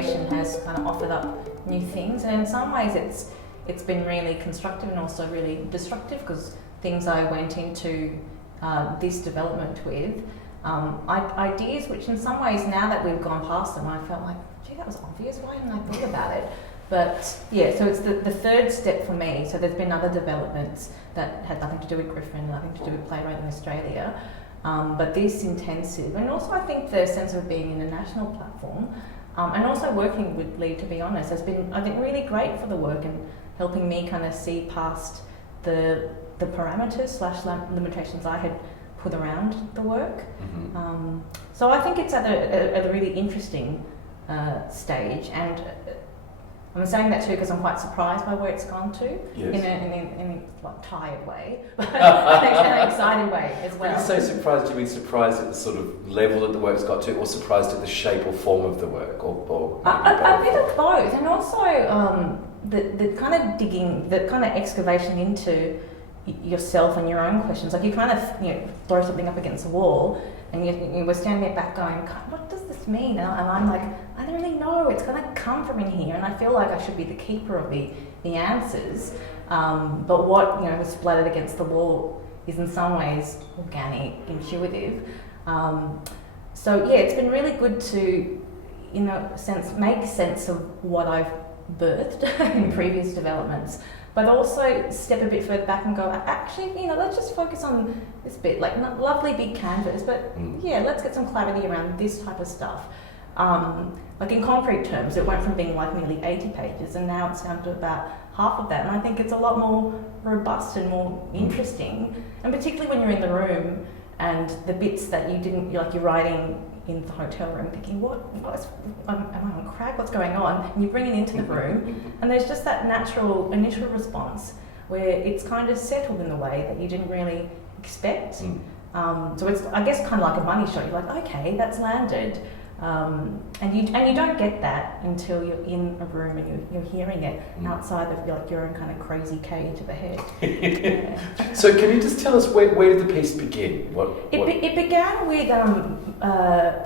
collaboration has kind of offered up new things, and in some ways it's been really constructive and also really destructive, because things I went into this development with, ideas which in some ways, now that we've gone past them, I felt like, gee, that was obvious, why hadn't I thought about it? But yeah, so it's the third step for me. So there's been other developments that had nothing to do with Griffin, nothing to do with Playwriting Australia, but this intensive, and also I think the sense of being in a national platform, and also working with Lee, to be honest, has been, I think, really great for the work and helping me kind of see past the parameters / limitations I had put around the work. Mm-hmm. So I think it's at a really interesting stage, and I'm saying that too because I'm quite surprised by where it's gone to, yes. in a like, tired way, but in an excited way as well. When you say surprised, do you mean surprised at the sort of level that the work's got to, or surprised at the shape or form of the work, or a bit of both, and also the kind of digging, the kind of excavation into yourself and your own questions. Like you kind of throw something up against the wall, and you were standing there back going, what does this mean? And I'm like, I don't really know, it's going to come from in here, and I feel like I should be the keeper of the answers, but what was splattered against the wall is in some ways organic, intuitive. So yeah, it's been really good to, in a sense, make sense of what I've birthed in previous developments, but also step a bit further back and go, actually, let's just focus on this bit, like lovely big canvas, but yeah, let's get some clarity around this type of stuff. Like in concrete terms, it went from being like nearly 80 pages, and now it's down to about half of that, and I think it's a lot more robust and more interesting, and particularly when you're in the room and the bits that you didn't, you're writing in the hotel room thinking, am I on crack, what's going on? And you bring it into the room, and there's just that natural initial response where it's kind of settled in a way that you didn't really expect. So it's, I guess, kind of like a money shot. You're like, okay, that's landed. And you don't get that until you're in a room and you're hearing it outside of your own kind of crazy cage of a head. Yeah. So can you just tell us where did the piece begin? It began with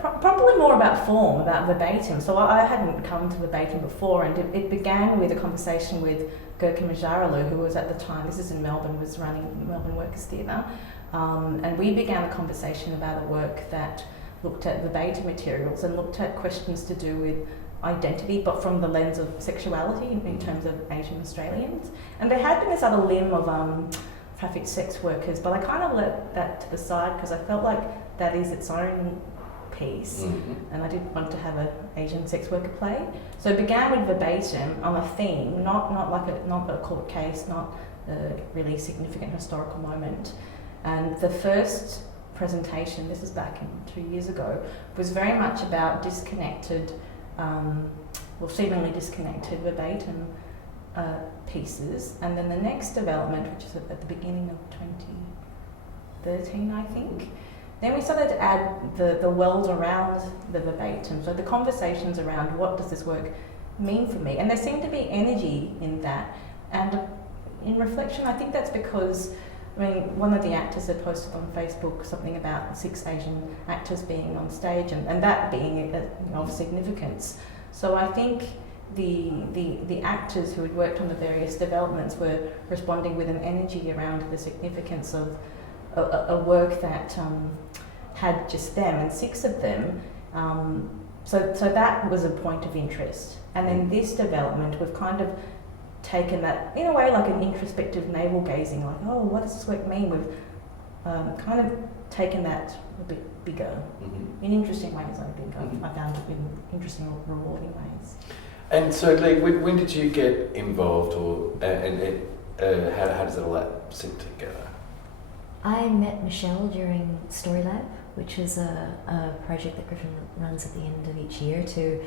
probably more about form, about verbatim. So I hadn't come to verbatim before, and it began with a conversation with Griffin who was at the time, this is in Melbourne, was running Melbourne Workers Theatre, and we began a conversation about a work that looked at verbatim materials and looked at questions to do with identity, but from the lens of sexuality in terms of Asian Australians. And there had been this other limb of trafficked sex workers, but I kind of let that to the side because I felt like that is its own piece, and I didn't want to have an Asian sex worker play. So it began with verbatim on a theme, not a court case, not a really significant historical moment. And the first presentation, this is back in 2 years ago, was very much about disconnected, seemingly disconnected verbatim pieces. And then the next development, which is at the beginning of 2013, I think, then we started to add the world around the verbatim, so the conversations around what does this work mean for me. And there seemed to be energy in that. And in reflection, I think that's because one of the actors had posted on Facebook something about 6 Asian actors being on stage, and that being of significance. So I think the actors who had worked on the various developments were responding with an energy around the significance of a work that had just them and 6 of them. So that was a point of interest. And then this development, we've kind of taken that, in a way, like an introspective navel gazing, like, oh, what does this work mean? We've kind of taken that a bit bigger in interesting ways, I think. I found it in interesting or rewarding ways. And so, Lee, when did you get involved, and how does it all that sync together? I met Michele during Story Lab, which is a project that Griffin runs at the end of each year to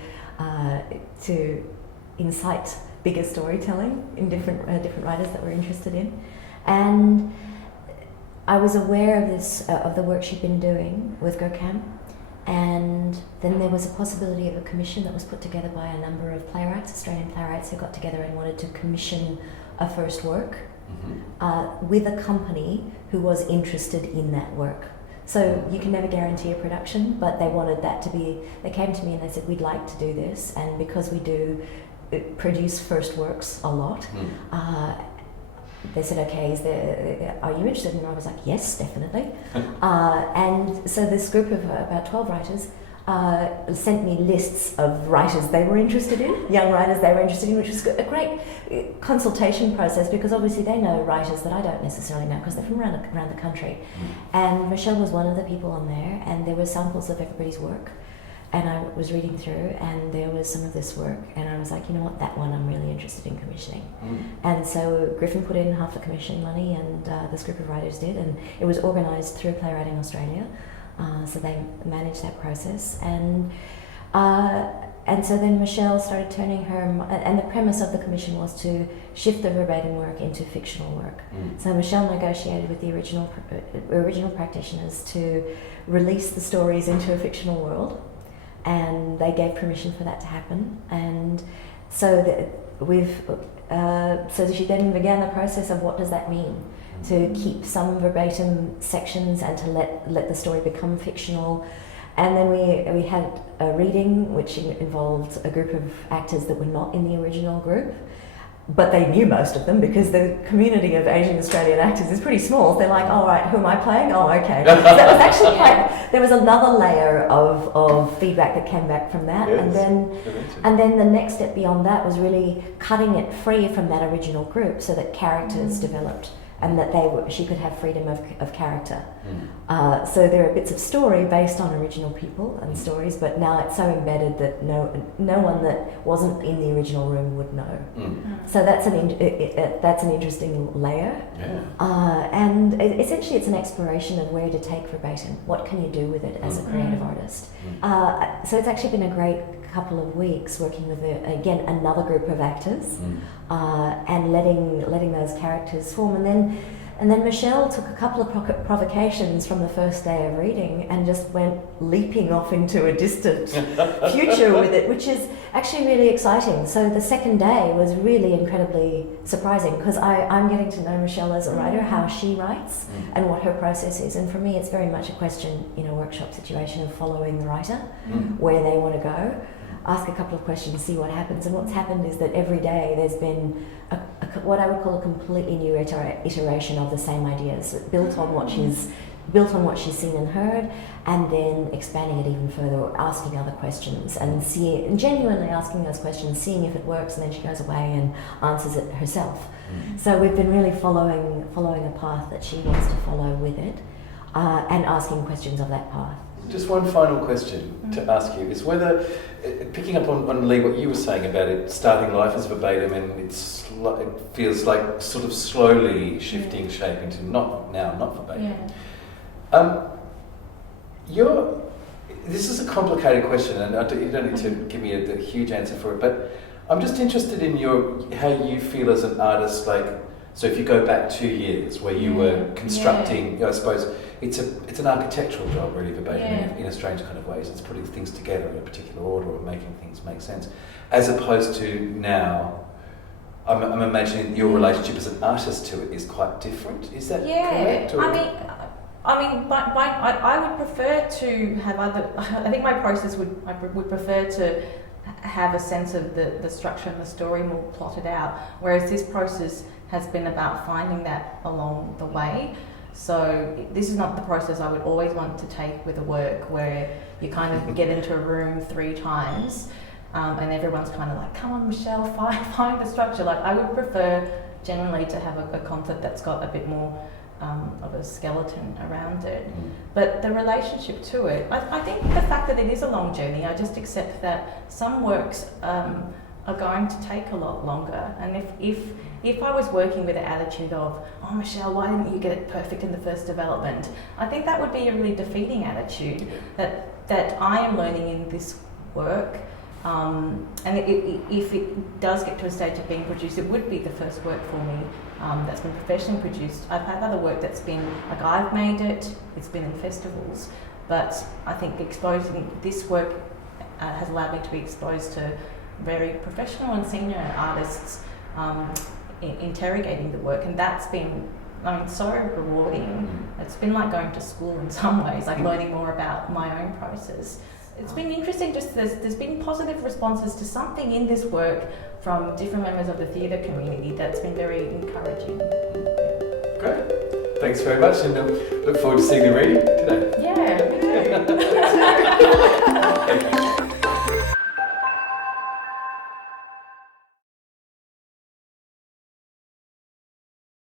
incite bigger storytelling in different writers that we're interested in, and I was aware of this of the work she'd been doing with GoCam, and then there was a possibility of a commission that was put together by a number of playwrights, Australian playwrights, who got together and wanted to commission a first work with a company who was interested in that work. So you can never guarantee a production, but they wanted that to be, they came to me and they said, we'd like to do this, and because we do produce first works a lot, they said, okay, are you interested? And I was like, yes, definitely. And so this group of about 12 writers sent me lists of writers they were interested in, young writers they were interested in, which was a great consultation process, because obviously they know writers that I don't necessarily know because they're from around the country. And Michele was one of the people on there, and there were samples of everybody's work. And I was reading through, and there was some of this work, and I was like, you know what, that one I'm really interested in commissioning. And so Griffin put in half the commission money, and this group of writers did, and it was organised through Playwriting Australia. So they managed that process, and so then Michele started turning her, and the premise of the commission was to shift the verbatim work into fictional work. So Michele negotiated with the original practitioners to release the stories into a fictional world, and they gave permission for that to happen. And so so she then began the process of what does that mean, to keep some verbatim sections and to let the story become fictional. And then we had a reading which involved a group of actors that were not in the original group, but they knew most of them because the community of Asian Australian actors is pretty small. They're like, all right, who am I playing? Oh, okay. So that was actually quite, there was another layer of feedback that came back from that. Yes. And then the next step beyond that was really cutting it free from that original group so that characters developed, and that she could have freedom of character. So there are bits of story based on original people and stories, but now it's so embedded that no one that wasn't in the original room would know. So that's an interesting layer. And essentially it's an exploration of where to take verbatim. What can you do with it as a creative artist? So it's actually been a great couple of weeks working with again another group of actors, and letting those characters form, and then Michele took a couple of provocations from the first day of reading and just went leaping off into a distant future with it, which is actually really exciting. So the second day was really incredibly surprising, because I'm getting to know Michele as a writer, how she writes and what her process is. And for me, it's very much a question in a workshop situation of following the writer, where they want to go. Ask a couple of questions, see what happens. And what's happened is that every day there's been what I would call a completely new iteration of the same ideas, built on what she's seen and heard, and then expanding it even further, asking other questions, and genuinely asking those questions, seeing if it works, and then she goes away and answers it herself. So we've been really following a path that she wants to follow with it, and asking questions of that path. Just one final question to ask you is whether, picking up on Lee, what you were saying about it starting life as verbatim, and it feels like sort of slowly shifting shape into not verbatim. This is a complicated question, and you don't need to give me a huge answer for it, but I'm just interested in how you feel as an artist. Like, so if you go back 2 years where you were constructing, I suppose it's an architectural job, really, verbatim, in a strange kind of ways. It's putting things together in a particular order or making things make sense, as opposed to now. I'm imagining your relationship as an artist to it is quite different. Is that correct? Or? I mean, I would prefer to have other. I think my process would prefer to have a sense of the structure and the story more plotted out, whereas this process has been about finding that along the way. So this is not the process I would always want to take with a work where you kind of get into a room 3 times and everyone's kind of like, come on, Michele, find the structure. Like, I would prefer generally to have a concept that's got a bit more of a skeleton around it. But the relationship to it, I think the fact that it is a long journey, I just accept that some works are going to take a lot longer. And if I was working with the attitude of, oh, Michele, why didn't you get it perfect in the first development? I think that would be a really defeating attitude that I am learning in this work. And if it does get to a stage of being produced, it would be the first work for me that's been professionally produced. I've had other work that's been, like, I've made it, it's been in festivals, but I think exposing this work has allowed me to be exposed to very professional and senior artists interrogating the work, and that's been, I mean, so rewarding. It's been like going to school in some ways, like learning more about my own process. It's been interesting, just there's been positive responses to something in this work from different members of the theatre community that's been very encouraging. Great. Thanks very much, and look forward to seeing the reading today. Yeah, me too.